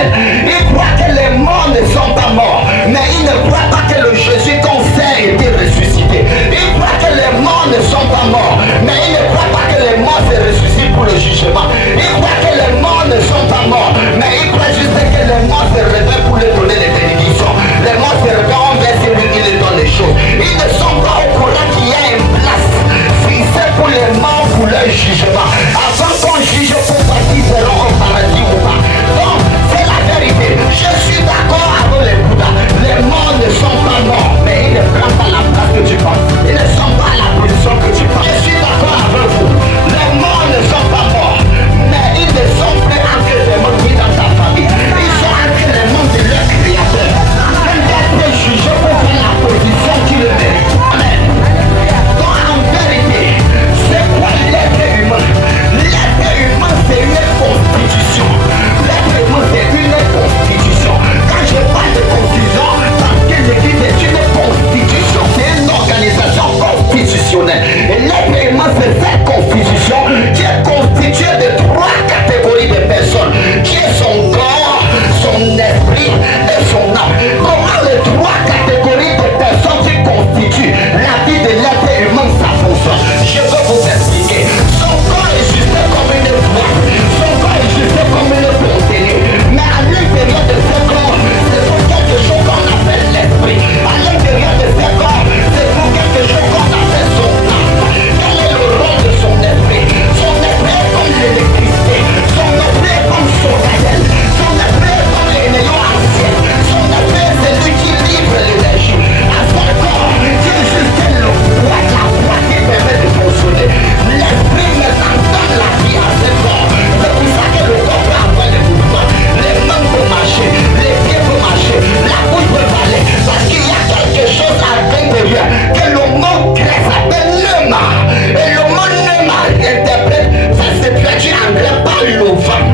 éternel. Ils croient que les morts ne sont pas morts, mais ils ne croient pas que le Jésus qu'on sait était ressuscité. Ils croient que les morts ne sont pas morts, mais ils ne croient pas que les morts se ressuscitent pour le jugement. Ils croient que les morts ne sont pas morts, mais ils croient juste que les morts se réveillent pour leur donner des bénédictions. Les morts se réveillent envers celui qui leur donne les choses. Ils ne sont pas au courant qu'il y a une place fixée pour les morts pour leur jugement. Avant qu'on juge pour voir s'ils seront au paradis ou pas. Donc, c'est la vérité. Je suis d'accord avec les Bouddhas. Les morts ne sont pas morts, mais ils ne prennent pas la place que tu penses. Ils ne sont pas à la position que tu penses. Je suis d'accord avec vous. Les morts ne sont pas morts, mais ils ne sont plus entre les morts ni dans ta famille. Ils sont entre les mains de leur créateur. Quand on peut juger pour faire la position qu'il mérite. Amen. Donc en vérité, c'est quoi l'être humain? L'être humain, c'est une constitution. L'être humain, c'est une constitution. Quand je parle de constitution, parce que l'église est une constitution, c'est une organisation constitutionnelle. Et l'être humain, c'est cette constitution qui est constituée de 3 catégories de personnes, qui est son corps, son esprit et son âme. Comment les 3 catégories de personnes qui constituent la vie de l'être humain, ça fonctionne? Je veux vous expliquer. Son corps est juste comme une boîte, son corps est juste comme une contenue, mais à l'intérieur de ce corps, c'est pour quelque chose qu'on appelle l'esprit. À l'intérieur de ce corps, c'est pour quelque chose qu'on appelle son âme. Quel est le rôle de son esprit? Son esprit est comme l'électricité, son esprit est comme son gazelle, son esprit est comme l'énergie ancienne, son esprit est celui qui livre l'énergie à son corps, qui est juste la boîte qui permet de fonctionner. L'esprit maintenant donne la vie à ce corps. C'est pour ça que le corps peut avoir des mouvements, les mains peuvent marcher, les pieds peuvent marcher, la bouche peut parler, parce qu'il y a quelque chose à l'intérieur que le mot grec s'appelle pneuma. Et le mot pneuma interprète, ça se traduit en anglais par le vent.